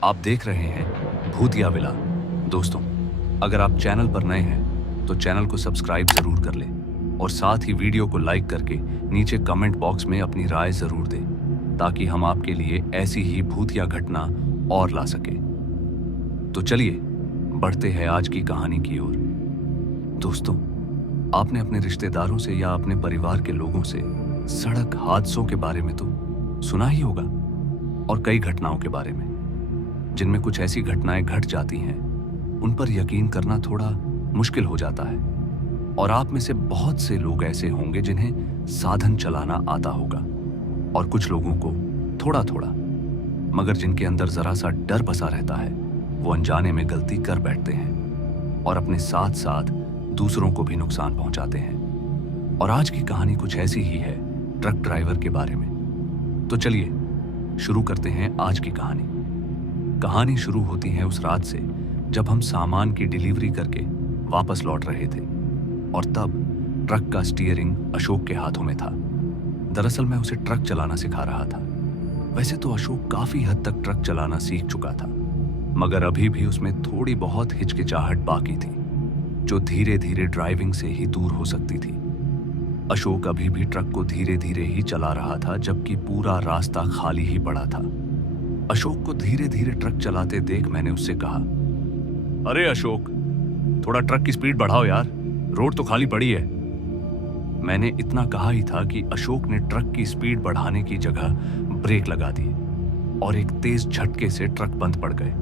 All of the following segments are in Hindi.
आप देख रहे हैं भूतिया विला। दोस्तों, अगर आप चैनल पर नए हैं तो चैनल को सब्सक्राइब जरूर कर लें और साथ ही वीडियो को लाइक करके नीचे कमेंट बॉक्स में अपनी राय जरूर दें ताकि हम आपके लिए ऐसी ही भूतिया घटना और ला सके। तो चलिए बढ़ते हैं आज की कहानी की ओर। दोस्तों, आपने अपने रिश्तेदारों से या अपने परिवार के लोगों से सड़क हादसों के बारे में तो सुना ही होगा और कई घटनाओं के बारे में जिनमें कुछ ऐसी घटनाएं घट जाती हैं उन पर यकीन करना थोड़ा मुश्किल हो जाता है। और आप में से बहुत से लोग ऐसे होंगे जिन्हें साधन चलाना आता होगा और कुछ लोगों को थोड़ा थोड़ा, मगर जिनके अंदर जरा सा डर बसा रहता है वो अनजाने में गलती कर बैठते हैं और अपने साथ साथ दूसरों को भी नुकसान पहुंचाते हैं। और आज की कहानी कुछ ऐसी ही है, ट्रक ड्राइवर के बारे में। तो चलिए शुरू करते हैं आज की कहानी। कहानी शुरू होती है उस रात से जब हम सामान की डिलीवरी करके वापस लौट रहे थे और तब ट्रक का स्टीयरिंग अशोक के हाथों में था। दरअसल मैं उसे ट्रक चलाना सिखा रहा था। वैसे तो अशोक काफी हद तक ट्रक चलाना सीख चुका था, मगर अभी भी उसमें थोड़ी बहुत हिचकिचाहट बाकी थी जो धीरे धीरे ड्राइविंग से ही दूर हो सकती थी। अशोक अभी भी ट्रक को धीरे धीरे ही चला रहा था जबकि पूरा रास्ता खाली ही पड़ा था। अशोक को धीरे धीरे ट्रक चलाते देख मैंने उससे कहा, अरे अशोक, थोड़ा ट्रक की स्पीड बढ़ाओ यार, रोड तो खाली पड़ी है। मैंने इतना कहा ही था कि अशोक ने ट्रक की स्पीड बढ़ाने की जगह ब्रेक लगा दी और एक तेज झटके से ट्रक बंद पड़ गए।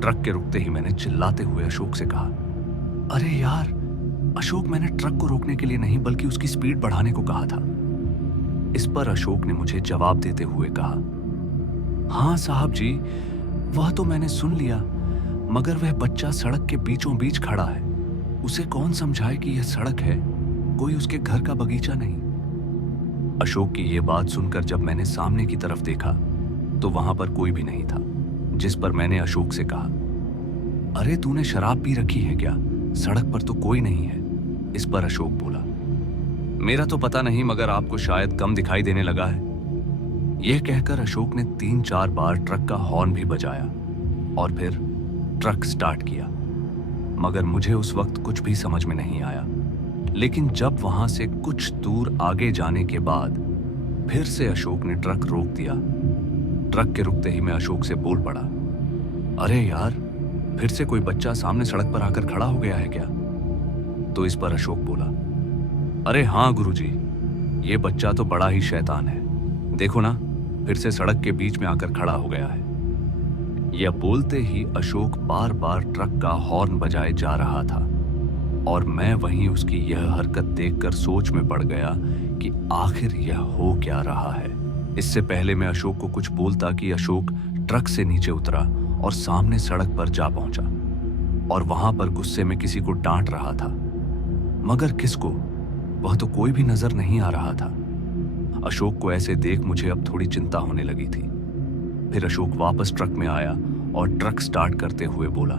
ट्रक के रुकते ही मैंने चिल्लाते हुए अशोक से कहा, अरे यार अशोक, मैंने ट्रक को रोकने के लिए नहीं बल्कि उसकी स्पीड बढ़ाने को कहा था। इस पर अशोक ने मुझे जवाब देते हुए कहा, हाँ साहब जी, वह तो मैंने सुन लिया, मगर वह बच्चा सड़क के बीचों बीच खड़ा है। उसे कौन समझाए कि यह सड़क है, कोई उसके घर का बगीचा नहीं। अशोक की यह बात सुनकर जब मैंने सामने की तरफ देखा तो वहां पर कोई भी नहीं था, जिस पर मैंने अशोक से कहा, अरे तूने शराब पी रखी है क्या, सड़क पर तो कोई नहीं है। इस पर अशोक बोला, मेरा तो पता नहीं, मगर आपको शायद कम दिखाई देने लगा है। यह कहकर अशोक ने 3-4 बार ट्रक का हॉर्न भी बजाया और फिर ट्रक स्टार्ट किया, मगर मुझे उस वक्त कुछ भी समझ में नहीं आया। लेकिन जब वहां से कुछ दूर आगे जाने के बाद फिर से अशोक ने ट्रक रोक दिया। ट्रक के रुकते ही मैं अशोक से बोल पड़ा, अरे यार, फिर से कोई बच्चा सामने सड़क पर आकर खड़ा हो गया है क्या? तो इस पर अशोक बोला, अरे हाँ गुरुजी, ये बच्चा तो बड़ा ही शैतान है, देखो ना, फिर से सड़क के बीच में आकर खड़ा हो गया है। यह बोलते ही अशोक बार बार ट्रक का हॉर्न बजाए जा रहा था और मैं वहीं उसकी यह हरकत देखकर सोच में पड़ गया कि आखिर यह हो क्या रहा है। इससे पहले मैं अशोक को कुछ बोलता कि अशोक ट्रक से नीचे उतरा और सामने सड़क पर जा पहुंचा और वहां पर गुस्से में किसी को डांट रहा था, मगर किसको, वह तो कोई भी नजर नहीं आ रहा था। अशोक को ऐसे देख मुझे अब थोड़ी चिंता होने लगी थी। फिर अशोक वापस ट्रक में आया और ट्रक स्टार्ट करते हुए बोला,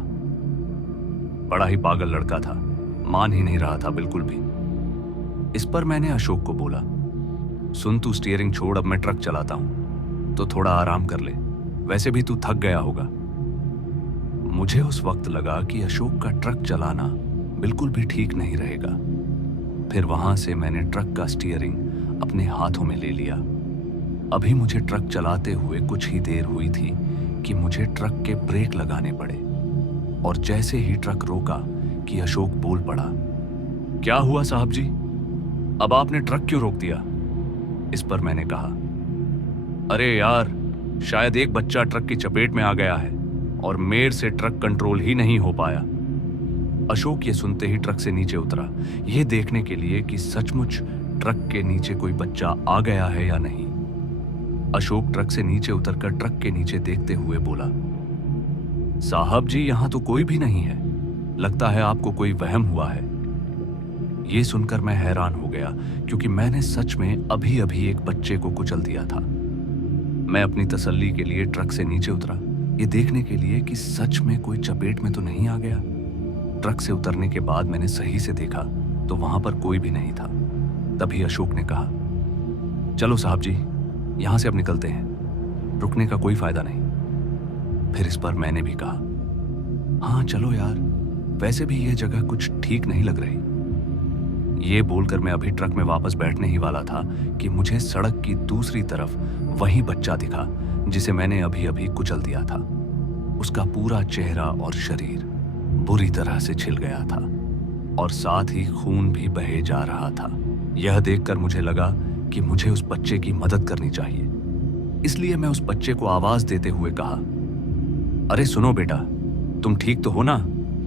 बड़ा ही पागल लड़का था, मान ही नहीं रहा था बिल्कुल भी। इस पर मैंने अशोक को बोला, सुन, तू स्टीयरिंग छोड़, अब मैं ट्रक चलाता हूं तो थोड़ा आराम कर ले, वैसे भी तू थक गया होगा। मुझे उस वक्त लगा कि अशोक का ट्रक चलाना बिल्कुल भी ठीक नहीं रहेगा। फिर वहां से मैंने ट्रक का स्टीयरिंग अपने हाथों में ले लिया। अभी मुझे ट्रक चलाते हुए कुछ ही देर हुई थी कि मुझे ट्रक के ब्रेक लगाने पड़े और जैसे ही ट्रक रोका कि अशोक बोल पड़ा, क्या हुआ साहब जी, अब आपने ट्रक क्यों रोक दिया? इस पर मैंने कहा, अरे यार, शायद एक बच्चा ट्रक की चपेट में आ गया है और मेर से ट्रक कंट्रोल ही नहीं हो पाया। अशोक ये सुनते ही ट्रक से नीचे उतरा, यह देखने के लिए कि सचमुच ट्रक के नीचे कोई बच्चा आ गया है या नहीं। अशोक ट्रक से नीचे उतरकर ट्रक के नीचे देखते हुए बोला, साहब जी, यहां तो कोई भी नहीं है, लगता है आपको कोई वहम हुआ है। यह सुनकर मैं हैरान हो गया क्योंकि मैंने सच में अभी अभी एक बच्चे को कुचल दिया था। मैं अपनी तसल्ली के लिए ट्रक से नीचे उतरा, ये देखने के लिए कि सच में कोई चपेट में तो नहीं आ गया। ट्रक से उतरने के बाद मैंने सही से देखा तो वहां पर कोई भी नहीं था। तभी अशोक ने कहा, चलो साहब जी, यहां से अब निकलते हैं, रुकने का कोई फायदा नहीं। फिर इस पर मैंने भी कहा, हाँ चलो यार, वैसे भी ये जगह कुछ ठीक नहीं लग रही। ये बोलकर मैं अभी ट्रक में वापस बैठने ही वाला था कि मुझे सड़क की दूसरी तरफ वही बच्चा दिखा जिसे मैंने अभी अभी कुचल दिया था। उसका पूरा चेहरा और शरीर बुरी तरह से छिल गया था और साथ ही खून भी बहे जा रहा था। यह देखकर मुझे लगा कि मुझे उस बच्चे की मदद करनी चाहिए। इसलिए मैं उस बच्चे को आवाज देते हुए कहा, अरे सुनो बेटा, तुम ठीक तो हो ना?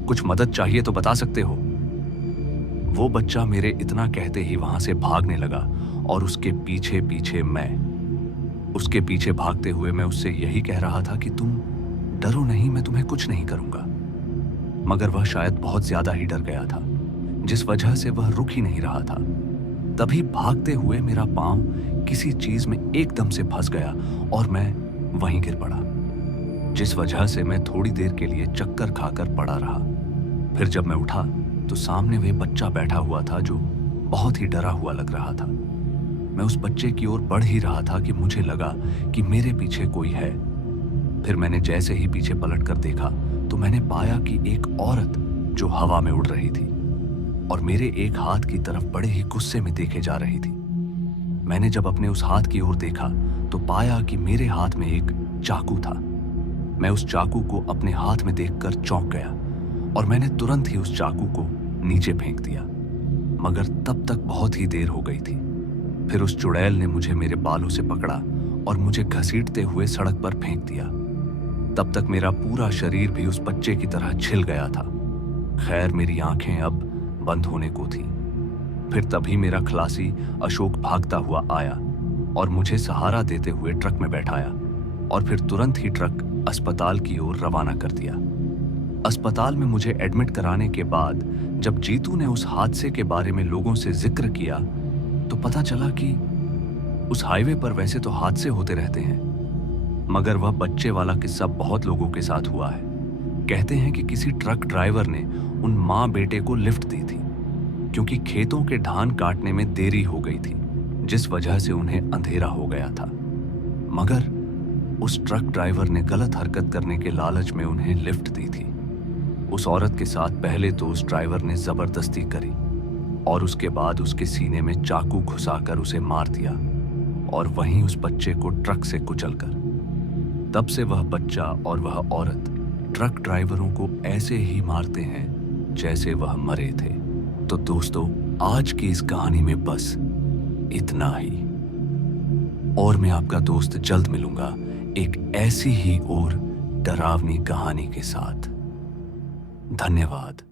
कुछ मदद चाहिए तो बता सकते हो। वो बच्चा मेरे इतना कहते ही वहां से भागने लगा और उसके पीछे पीछे मैं। उसके पीछे भागते हुए मैं उससे यही कह रहा था कि तुम डरो नहीं, मैं तुम्हें कुछ नहीं करूंगा। मगर वह शायद बहुत ज्यादा ही डर गया था, जिस वजह से वह रुक ही नहीं रहा था। तभी भागते हुए मेरा पांव किसी चीज में एकदम से फंस गया और मैं वहीं गिर पड़ा, जिस वजह से मैं थोड़ी देर के लिए चक्कर खाकर पड़ा रहा। फिर जब मैं उठा तो सामने वह बच्चा बैठा हुआ था जो बहुत ही डरा हुआ लग रहा था। मैं उस बच्चे की ओर बढ़ ही रहा था कि मुझे लगा कि मेरे पीछे कोई है। फिर मैंने जैसे ही पीछे पलट कर देखा तो मैंने पाया कि एक औरत जो हवा में उड़ रही थी और मेरे एक हाथ की तरफ बड़े ही गुस्से में देखे जा रही थी। मैंने जब अपने उस हाथ की ओर देखा तो पाया कि मेरे हाथ में एक चाकू था। मैं उस चाकू को अपने हाथ में देखकर चौंक गया और मैंने तुरंत ही उस चाकू को नीचे फेंक दिया, मगर तब तक बहुत ही देर हो गई थी। फिर उस चुड़ैल ने मुझे मेरे बालों से पकड़ा और मुझे घसीटते हुए सड़क पर फेंक दिया। तब तक मेरा पूरा शरीर भी उस बच्चे की तरह छिल गया था। खैर, मेरी आंखें अब बंद होने को थीं। फिर तभी मेरा खलासी अशोक भागता हुआ आया और मुझे सहारा देते हुए ट्रक में बैठाया और फिर तुरंत ही ट्रक अस्पताल की ओर रवाना कर दिया। अस्पताल में मुझे एडमिट कराने के बाद जब जीतू ने उस हादसे के बारे में लोगों से जिक्र किया तो पता चला कि उस हाईवे पर वैसे तो हादसे होते रहते हैं, मगर वह बच्चे वाला किस्सा बहुत लोगों के साथ हुआ है। कहते हैं कि किसी ट्रक ड्राइवर ने उन माँ बेटे को लिफ्ट दी थी क्योंकि खेतों के धान काटने में देरी हो गई थी, जिस वजह से उन्हें अंधेरा हो गया था। मगर उस ट्रक ड्राइवर ने गलत हरकत करने के लालच में उन्हें लिफ्ट दी थी। उस औरत के साथ पहले तो उस ड्राइवर ने जबरदस्ती करी और उसके बाद उसके सीने में चाकू घुसाकर उसे मार दिया और वहीं उस बच्चे को ट्रक से कुचलकर। तब से वह बच्चा और वह औरत ट्रक ड्राइवरों को ऐसे ही मारते हैं जैसे वह मरे थे। तो दोस्तों, आज की इस कहानी में बस इतना ही, और मैं आपका दोस्त जल्द मिलूंगा एक ऐसी ही और डरावनी कहानी के साथ। धन्यवाद।